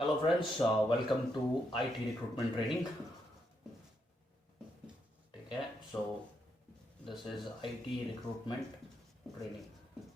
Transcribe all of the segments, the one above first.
Hello friends, welcome to IT recruitment training. Okay, so this is IT recruitment training.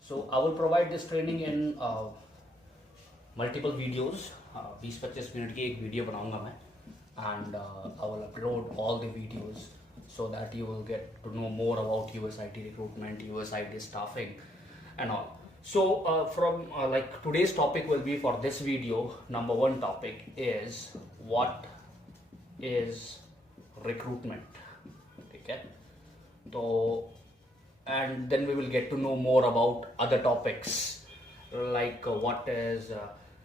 So I will provide this training in multiple videos. 20-25 minute की एक video बनाऊंगा मैं and I will upload all the videos so that you will get to know more about US IT recruitment, US IT staffing and all. So from like today's topic will be for this video, number one topic is what is recruitment. Okay, so and then we will get to know more about other topics like what is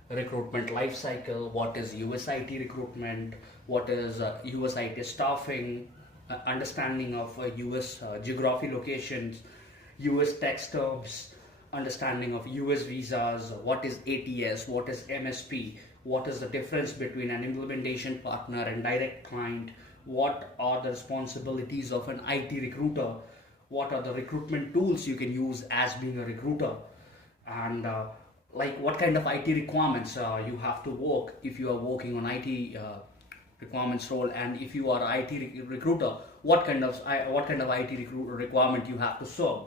recruitment life cycle, what is US IT recruitment, what is US IT staffing, understanding of US geography locations, US tax terms, understanding of US visas, what is ATS, what is MSP, what is the difference between an implementation partner and direct client, what are the responsibilities of an IT recruiter, what are the recruitment tools you can use as being a recruiter, and like what kind of IT requirements you have to work if you are working on IT requirements role, and if you are IT recruiter, what kind of IT requirement you have to serve,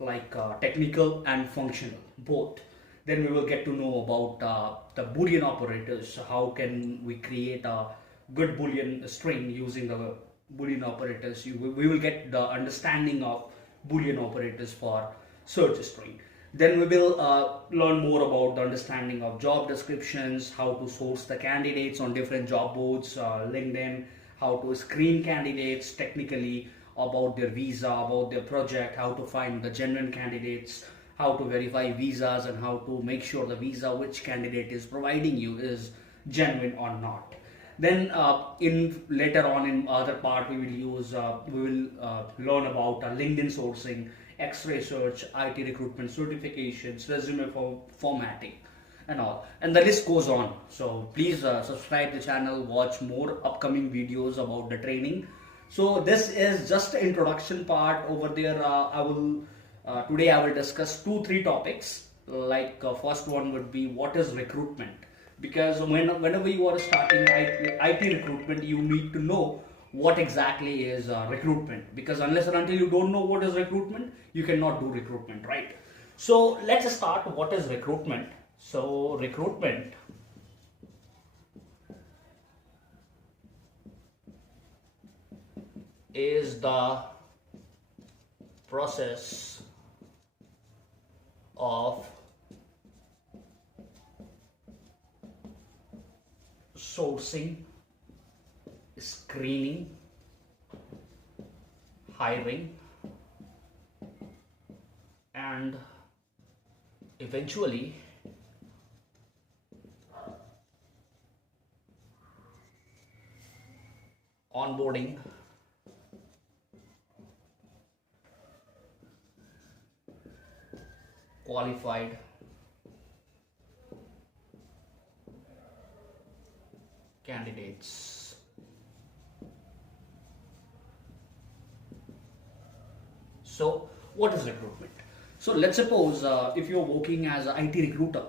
like technical and functional both. Then we will get to know about the boolean operators. How can we create a good boolean string using the boolean operators? We will get the understanding of boolean operators for search string. Then we will learn more about the understanding of job descriptions, how to source the candidates on different job boards, LinkedIn, how to screen candidates technically, about their visa, about their project, how to find the genuine candidates, how to verify visas, and how to make sure the visa which candidate is providing you is genuine or not. Then in later on in other part we will learn about LinkedIn sourcing, X-ray search, IT recruitment certifications, resume formatting and all, and the list goes on. So please subscribe the channel, watch more upcoming videos about the training. So this is just the introduction part. Over there I will today I will discuss 2-3 topics. Like first one would be what is recruitment, because whenever you are starting IT recruitment, you need to know what exactly is recruitment, because unless and until you don't know what is recruitment, you cannot do recruitment, right? So let's start. What is recruitment? So recruitment is the process of sourcing, screening, hiring, and eventually onboarding qualified candidates. So what is recruitment? So let's suppose if you're working as an IT recruiter,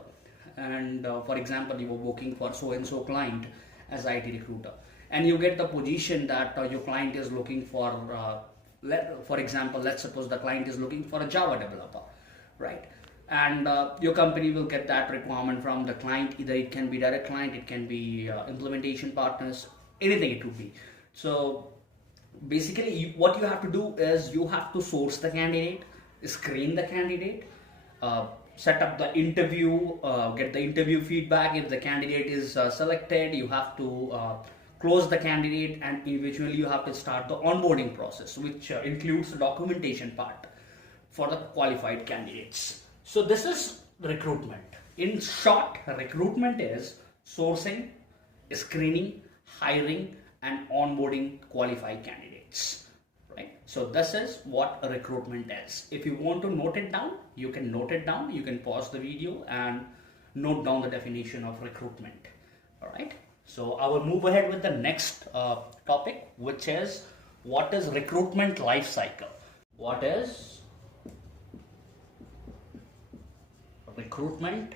and for example you were working for so and so client as IT recruiter, and you get the position that your client is looking for for example, let's suppose the client is looking for a Java developer, right? And your company will get that requirement from the client. Either it can be direct client, it can be implementation partners, anything it would be. So basically what you have to do is you have to source the candidate, screen the candidate, set up the interview, get the interview feedback. If the candidate is selected, you have to close the candidate, and eventually you have to start the onboarding process, which includes the documentation part for the qualified candidates. So this is recruitment. In short, recruitment is sourcing, screening, hiring, and onboarding qualified candidates, right? So this is what recruitment is. If you want to note it down, you can note it down. You can pause the video and note down the definition of recruitment. All right. So I will move ahead with the next topic, which is what is recruitment life cycle. What is recruitment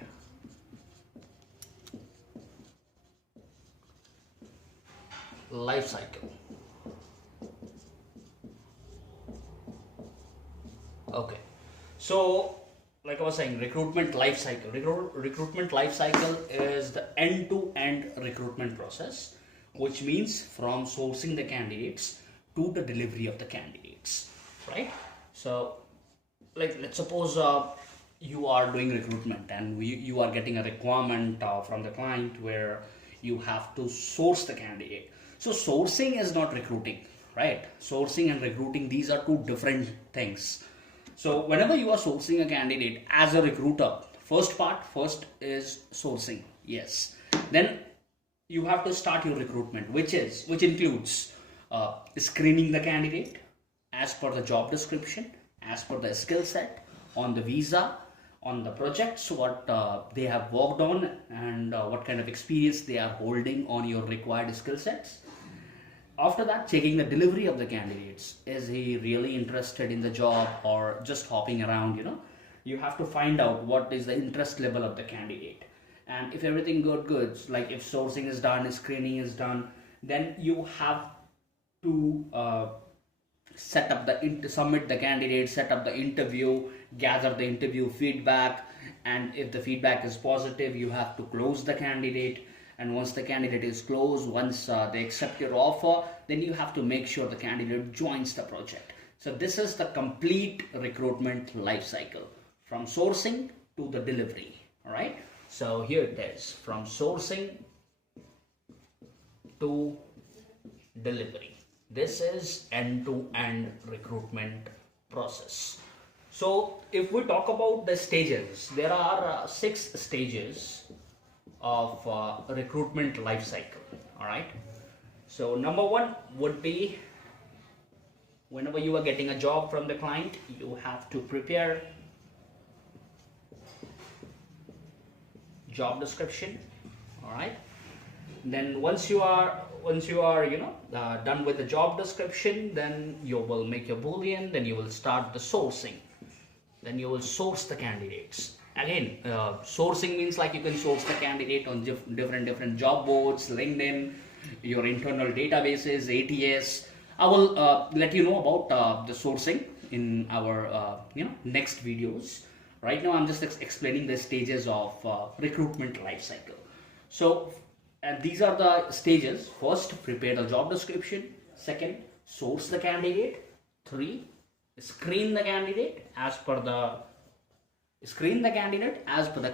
life cycle. Okay, so like I was saying, recruitment life cycle. Recruitment life cycle is the end-to-end recruitment process, which means from sourcing the candidates to the delivery of the candidates, right? So, like let's suppose you are doing recruitment and you are getting a requirement from the client where you have to source the candidate. So sourcing is not recruiting, right? Sourcing and recruiting, these are two different things. So whenever you are sourcing a candidate as a recruiter, first is sourcing, yes. Then you have to start your recruitment, which includes screening the candidate as per the job description, as per the skill set, on the visa, on the projects, what they have worked on, and what kind of experience they are holding on your required skill sets. After that, checking the delivery of the candidates. Is he really interested in the job or just hopping around? You have to find out what is the interest level of the candidate. And if everything good, like if sourcing is done, screening is done, then you have to submit the candidate, set up the interview, gather the interview feedback, and if the feedback is positive, you have to close the candidate. And once the candidate is closed, once they accept your offer, then you have to make sure the candidate joins the project. So this is the complete recruitment life cycle, from sourcing to the delivery. All right. So here it is, from sourcing to delivery. This is end-to-end recruitment process. So if we talk about the stages, there are 6 stages of recruitment life cycle. All right. So number 1 would be, whenever you are getting a job from the client, you have to prepare job description. All right. Then once you are done with the job description, then you will make your boolean, then you will start the sourcing, then you will source the candidates. Again, sourcing means like you can source the candidate on different job boards, LinkedIn, your internal databases, ATS. I will let you know about the sourcing in our next videos. Right now, I'm just explaining the stages of recruitment life cycle. So, these are the stages. First, prepare the job description. Second, source the candidate. 3, screen the candidate as per the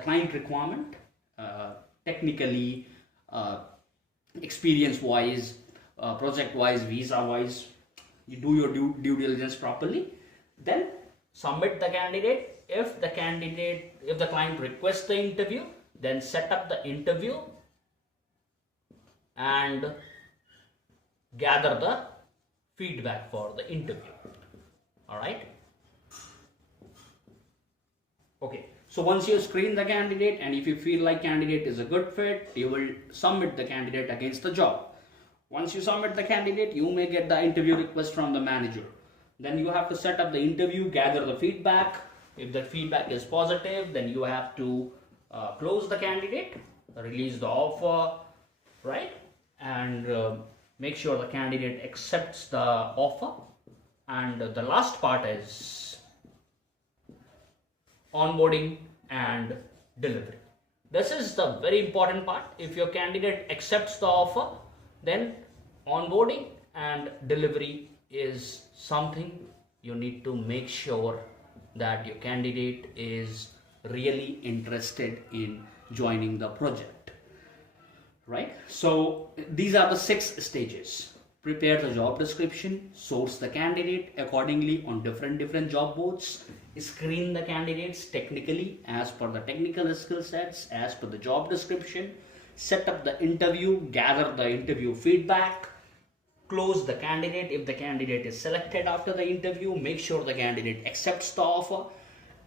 client requirement, technically, experience wise, project wise, visa wise. You do your due diligence properly. Then submit the candidate. If the client requests the interview, then set up the interview and gather the feedback for the interview. All right. Okay, so once you screen the candidate, and if you feel like candidate is a good fit, you will submit the candidate against the job. Once you submit the candidate, you may get the interview request from the manager. Then you have to set up the interview, gather the feedback. If the feedback is positive, then you have to close the candidate, release the offer, right? And make sure the candidate accepts the offer. And the last part is onboarding and delivery. This is the very important part. If your candidate accepts the offer, then onboarding and delivery is something you need to make sure that your candidate is really interested in joining the project, right? So these are the 6 stages. Prepare the job description, source the candidate accordingly on different job boards, screen the candidates technically as per the technical skill sets, as per the job description, set up the interview, gather the interview feedback, close the candidate. If the candidate is selected after the interview, make sure the candidate accepts the offer.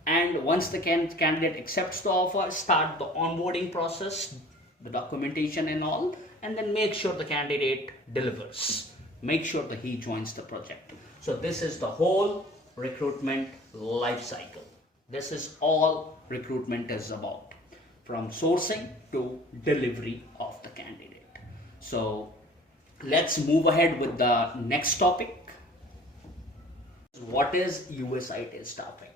And once the candidate accepts the offer, start the onboarding process, the documentation and all, and then make sure the candidate delivers. Make sure that he joins the project. So this is the whole recruitment life cycle. This is all recruitment is about, from sourcing to delivery of the candidate. So let's move ahead with the next topic. What is US IT staffing?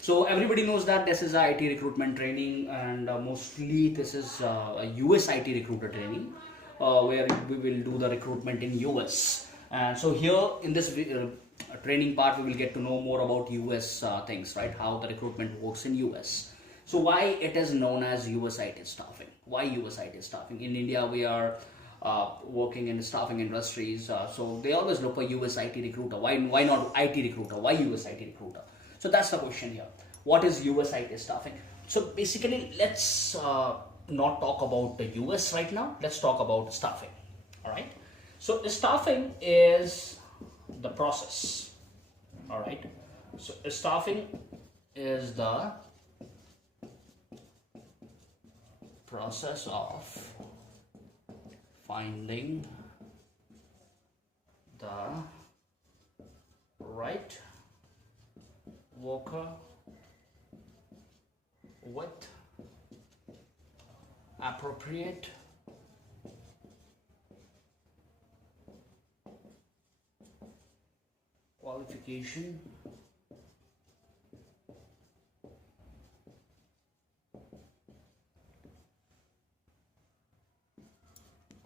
So everybody knows that this is a IT recruitment training, and mostly this is a US IT recruiter training, where we will do the recruitment in US. And so here in this training part, we will get to know more about US things, right? How the recruitment works in US. So why it is known as US IT staffing? Why US IT staffing? In India, we are working in staffing industries, so they always look for US IT recruiter. Why not IT recruiter? Why US IT recruiter? So that's the question here. What is US IT staffing? So basically, let's not talk about the US right now. Let's talk about staffing. All right. So staffing is the process. All right. So staffing is the process of finding the right worker with appropriate qualification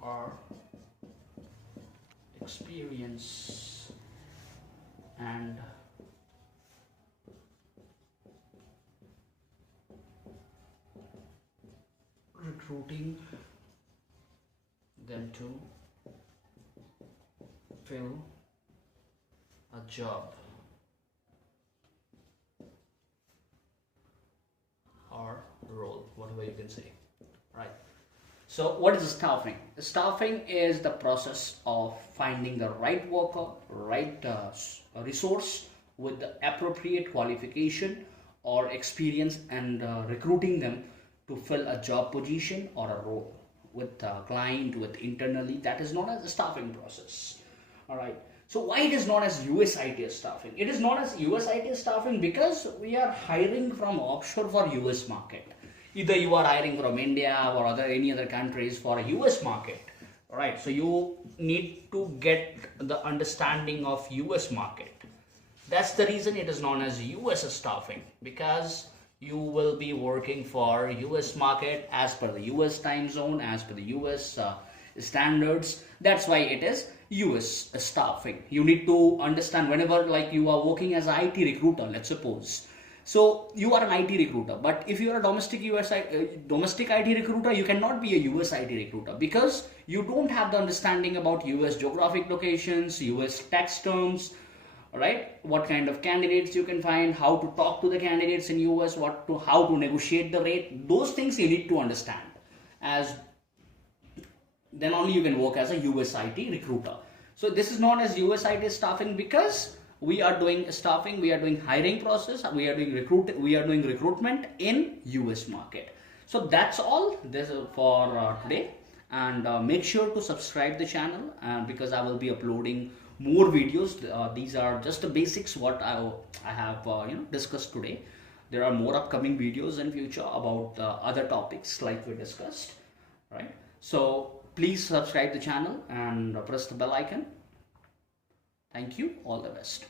or experience and recruiting them to fill a job or role, whatever you can say, right? So what is staffing? Staffing is the process of finding the right worker, right resource with the appropriate qualification or experience, and recruiting them to fill a job position or a role with a client, with internally. That is known as the staffing process. All right. So why it is known as US IT staffing? It is known as US IT staffing because we are hiring from offshore for US market. Either you are hiring from India or any other countries for a US market. All right. So you need to get the understanding of US market. That's the reason it is known as US staffing, because you will be working for US market as per the US time zone, as per the US standards. That's why it is US staffing. You need to understand whenever, like, you are working as an IT recruiter, let's suppose. So you are an IT recruiter, but if you are a domestic domestic IT recruiter, you cannot be a US IT recruiter because you don't have the understanding about US geographic locations, US tax terms, right? What kind of candidates you can find, how to talk to the candidates in US, how to negotiate the rate. Those things you need to understand, as then only you can work as a US IT recruiter. So this is known as US IT staffing because we are doing staffing, we are doing hiring process, we are doing recruitment in US market. So that's all this is for today, and make sure to subscribe the channel, because I will be uploading more videos. These are just the basics what I have discussed today. There are more upcoming videos in future about other topics like we discussed, right? So please subscribe the channel and press the bell icon. Thank you. All the best.